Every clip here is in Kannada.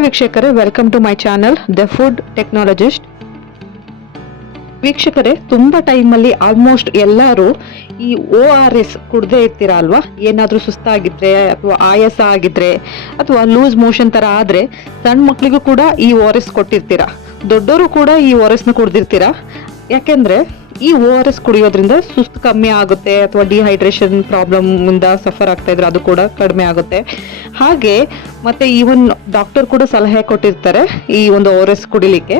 ನಮಸ್ತೆ ವೀಕ್ಷಕರೇ, welcome to my channel the food technologist. ವೀಕ್ಷಕರೇ, ತುಂಬ ಟೈಮಲ್ಲಿ ಆಲ್ಮೋಸ್ಟ್ ಎಲ್ಲರೂ ಈ ORS ಕುಡ್ದೇ ಇರ್ತೀರಾ ಅಲ್ವಾ? ಏನಾದರೂ ಸುಸ್ತಾಗಿದ್ರೆ ಅಥವಾ ಆಯಾಸ ಆಗಿದ್ರೆ ಅಥವಾ ಲೂಸ್ ಮೋಷನ್ ಥರ ಆದರೆ ಸಣ್ಣ ಮಕ್ಕಳಿಗೂ ಕೂಡ ಈ ORS ಕೊಟ್ಟಿರ್ತೀರಾ, ದೊಡ್ಡವರು ಕೂಡ ಈ ORSನ ಕುಡ್ದಿರ್ತೀರಾ. ಯಾಕೆಂದರೆ ಈ ORS ಕುಡಿಯೋದ್ರಿಂದ ಸುಸ್ತು ಕಮ್ಮಿ ಆಗುತ್ತೆ ಅಥವಾ ಡಿಹೈಡ್ರೇಷನ್ ಪ್ರಾಬ್ಲಮ್ ಇಂದ ಸಫರ್ ಆಗ್ತಾ ಇದ್ರೆ ಅದು ಕೂಡ ಕಡಿಮೆ ಆಗುತ್ತೆ. ಹಾಗೆ ಮತ್ತೆ ಈವನ್ ಡಾಕ್ಟರ್ ಕೂಡ ಸಲಹೆ ಕೊಟ್ಟಿರ್ತಾರೆ ಈ ಒಂದು ORS ಕುಡಿಲಿಕ್ಕೆ.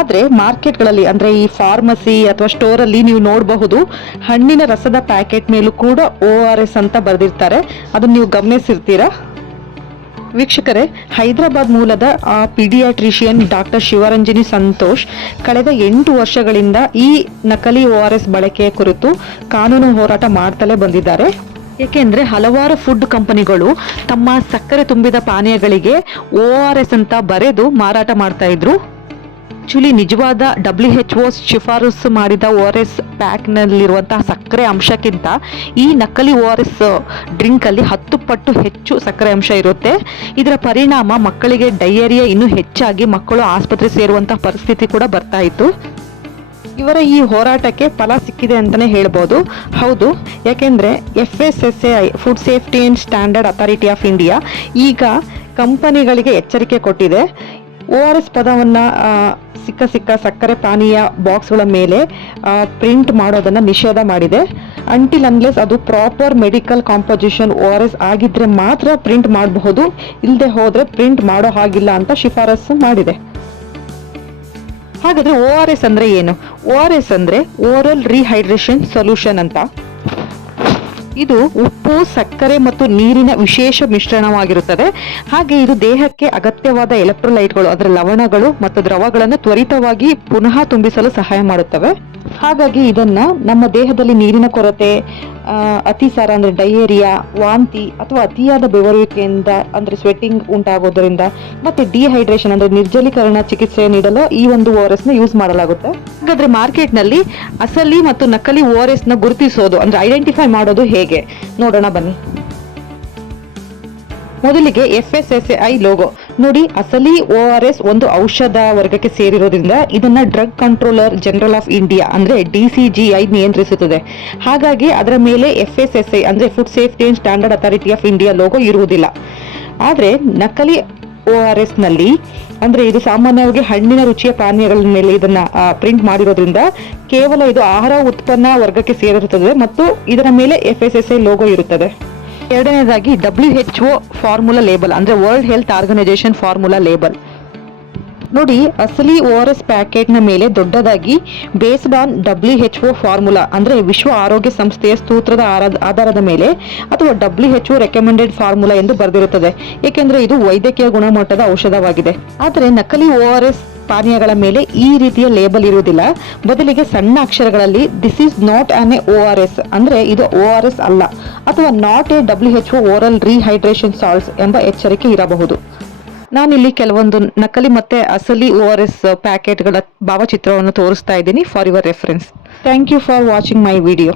ಆದರೆ ಮಾರ್ಕೆಟ್ಗಳಲ್ಲಿ ಅಂದರೆ ಈ ಫಾರ್ಮಸಿ ಅಥವಾ ಸ್ಟೋರಲ್ಲಿ ನೀವು ನೋಡಬಹುದು, ಹಣ್ಣಿನ ರಸದ ಪ್ಯಾಕೆಟ್ ಮೇಲೂ ಕೂಡ ORS ಅಂತ ಬರೆದಿರ್ತಾರೆ. ಅದನ್ನು ನೀವು ಗಮನಿಸಿರ್ತೀರಾ ವೀಕ್ಷಕರೇ? ಹೈದರಾಬಾದ್ ಮೂಲದ ಪೀಡಿಯಾಟ್ರಿಷಿಯನ್ ಡಾಕ್ಟರ್ ಶಿವರಂಜನಿ ಸಂತೋಷ್ ಕಳೆದ 8 ವರ್ಷಗಳಿಂದ ಈ ನಕಲಿ ORS ಬಳಕೆಯ ಕುರಿತು ಕಾನೂನು ಹೋರಾಟ ಮಾಡ್ತಲೇ ಬಂದಿದ್ದಾರೆ. ಏಕೆಂದರೆ ಹಲವಾರು ಫುಡ್ ಕಂಪನಿಗಳು ತಮ್ಮ ಸಕ್ಕರೆ ತುಂಬಿದ ಪಾನೀಯಗಳಿಗೆ ORS ಅಂತ ಬರೆದು ಮಾರಾಟ ಮಾಡ್ತಾ ಇದ್ರು. ಆಕ್ಚುಲಿ ನಿಜವಾದ WHO ಶಿಫಾರಸು ಮಾಡಿದ ORS ಪ್ಯಾಕ್ನಲ್ಲಿರುವಂತಹ ಸಕ್ಕರೆ ಅಂಶಕ್ಕಿಂತ ಈ ನಕಲಿ ORS ಡ್ರಿಂಕಲ್ಲಿ 10 ಪಟ್ಟು ಹೆಚ್ಚು ಸಕ್ಕರೆ ಅಂಶ ಇರುತ್ತೆ. ಇದರ ಪರಿಣಾಮ ಮಕ್ಕಳಿಗೆ ಡಯೇರಿಯಾ ಇನ್ನೂ ಹೆಚ್ಚಾಗಿ ಮಕ್ಕಳು ಆಸ್ಪತ್ರೆ ಸೇರುವಂತಹ ಪರಿಸ್ಥಿತಿ ಕೂಡ ಬರ್ತಾ ಇತ್ತು. ಇವರ ಈ ಹೋರಾಟಕ್ಕೆ ಫಲ ಸಿಕ್ಕಿದೆ ಅಂತಲೇ ಹೇಳ್ಬೋದು. ಹೌದು, ಯಾಕೆಂದರೆ FSSAI food safety and standard authority of India ಈಗ ಕಂಪನಿಗಳಿಗೆ ಎಚ್ಚರಿಕೆ ಕೊಟ್ಟಿದೆ. ORS ಪದವನ್ನು ಸಿಕ್ಕ ಸಕ್ಕರೆ ಪಾನೀಯ ಬಾಕ್ಸ್ಗಳ ಮೇಲೆ ಪ್ರಿಂಟ್ ಮಾಡೋದನ್ನು ನಿಷೇಧ ಮಾಡಿದೆ. ಅಂಟಿಲ್ ಅನ್ಲೆಸ್ ಅದು ಪ್ರಾಪರ್ ಮೆಡಿಕಲ್ ಕಾಂಪೋಸಿಷನ್ ORS ಆಗಿದ್ರೆ ಮಾತ್ರ ಪ್ರಿಂಟ್ ಮಾಡಬಹುದು, ಇಲ್ಲದೆ ಹೋದರೆ ಪ್ರಿಂಟ್ ಮಾಡೋ ಹಾಗಿಲ್ಲ ಅಂತ ಶಿಫಾರಸು ಮಾಡಿದೆ. ಹಾಗಾದರೆ ORS ಅಂದರೆ ಏನು? ORS ಅಂದರೆ ಓರಲ್ ರೀಹೈಡ್ರೇಷನ್ ಸೊಲ್ಯೂಷನ್ ಅಂತ. ಇದು ಉಪ್ಪು, ಸಕ್ಕರೆ ಮತ್ತು ನೀರಿನ ವಿಶೇಷ ಮಿಶ್ರಣವಾಗಿರುತ್ತದೆ. ಹಾಗೆ ಇದು ದೇಹಕ್ಕೆ ಅಗತ್ಯವಾದ ಎಲೆಕ್ಟ್ರೋಲೈಟ್ಗಳು, ಅದರ ಲವಣಗಳು ಮತ್ತು ದ್ರವಗಳನ್ನು ತ್ವರಿತವಾಗಿ ಪುನಃ ತುಂಬಿಸಲು ಸಹಾಯ ಮಾಡುತ್ತವೆ. ಹಾಗಾಗಿ ಇದನ್ನ ನಮ್ಮ ದೇಹದಲ್ಲಿ ನೀರಿನ ಕೊರತೆ, ಅತಿಸಾರ ಅಂದರೆ ಡಯೇರಿಯಾ, ವಾಂತಿ ಅಥವಾ ಅತಿಯಾದ ಬೆವರುವಿಕೆಯಿಂದ ಅಂದರೆ ಸ್ವೆಟ್ಟಿಂಗ್ ಉಂಟಾಗೋದ್ರಿಂದ ಮತ್ತೆ ಡಿಹೈಡ್ರೇಷನ್ ಅಂದರೆ ನಿರ್ಜಲೀಕರಣ ಚಿಕಿತ್ಸೆ ನೀಡಲು ಈ ಒಂದು ORSನ ಯೂಸ್ ಮಾಡಲಾಗುತ್ತೆ. ಹಾಗಾದ್ರೆ ಮಾರ್ಕೆಟ್ನಲ್ಲಿ ಅಸಲಿ ಮತ್ತು ನಕಲಿ ORSನ ಗುರುತಿಸೋದು ಅಂದರೆ ಐಡೆಂಟಿಫೈ ಮಾಡೋದು ಹೇಗೆ ನೋಡೋಣ ಬನ್ನಿ. ಮೊದಲಿಗೆ FSSAI ಲೋಗೋ ನೋಡಿ. ಅಸಲಿ ORS ಒಂದು ಔಷಧ ವರ್ಗಕ್ಕೆ ಸೇರಿರೋದ್ರಿಂದ ಇದನ್ನ drug controller general of India ಅಂದ್ರೆ DCGI ನಿಯಂತ್ರಿಸುತ್ತದೆ. ಹಾಗಾಗಿ ಅದರ ಮೇಲೆ FSSAI ಅಂದ್ರೆ food safety and standard authority of India logo ಇರುವುದಿಲ್ಲ. ಆದರೆ ನಕಲಿ ORS ನಲ್ಲಿ ಅಂದ್ರೆ ಇದು ಸಾಮಾನ್ಯವಾಗಿ ಹಣ್ಣಿನ ರುಚಿಯ ಪಾನೀಯಗಳ ಮೇಲೆ ಇದನ್ನ ಪ್ರಿಂಟ್ ಮಾಡಿರೋದ್ರಿಂದ ಕೇವಲ ಇದು ಆಹಾರ ಉತ್ಪನ್ನ ವರ್ಗಕ್ಕೆ ಸೇರಿರುತ್ತದೆ ಮತ್ತು ಇದರ ಮೇಲೆ FSSAI ಲೋಗೋ ಇರುತ್ತದೆ. ಎರಡನೇದಾಗಿ WHO ಫಾರ್ಮುಲಾ ಲೇಬಲ್ ಅಂದ್ರೆ world health organisation formula label ನೋಡಿ. ಅಸಲಿ ORS ಪ್ಯಾಕೆಟ್ನ ಮೇಲೆ ದೊಡ್ಡದಾಗಿ ಬೇಸ್ಡ್ ಆನ್ WHO ಫಾರ್ಮುಲಾ ಅಂದ್ರೆ ವಿಶ್ವ ಆರೋಗ್ಯ ಸಂಸ್ಥೆಯ ಸೂತ್ರದ ಆಧಾರದ ಮೇಲೆ ಅಥವಾ WHO ರೆಕಮೆಂಡೆಡ್ ಫಾರ್ಮುಲಾ ಎಂದು ಬರೆದಿರುತ್ತದೆ. ಏಕೆಂದರೆ ಇದು ವೈದ್ಯಕೀಯ ಗುಣಮಟ್ಟದ ಔಷಧವಾಗಿದೆ. ಆದರೆ ನಕಲಿ ORS ಪಾನೀಯಗಳ ಮೇಲೆ ಈ ರೀತಿಯ ಲೇಬಲ್ ಇರುವುದಿಲ್ಲ. ಬದಲಿಗೆ ಸಣ್ಣ ಅಕ್ಷರಗಳಲ್ಲಿ this is not an a ORS ಅಂದ್ರೆ ಇದು ORS ಅಲ್ಲ ಅಥವಾ ನಾಟ್ ಎ WHO ಓರಲ್ ರೀಹೈಡ್ರೇಷನ್ ಸಾಲ್ಟ್ಸ್ ಎಂಬ ಎಚ್ಚರಿಕೆ ಇರಬಹುದು. ನಾನಿಲ್ಲಿ ಕೆಲವೊಂದು ನಕಲಿ ಮತ್ತೆ ಅಸಲಿ ORS ಪ್ಯಾಕೆಟ್ಗಳ ಭಾವಚಿತ್ರವನ್ನು ತೋರಿಸ್ತಾ ಇದ್ದೀನಿ for your reference. Thank you for watching my video.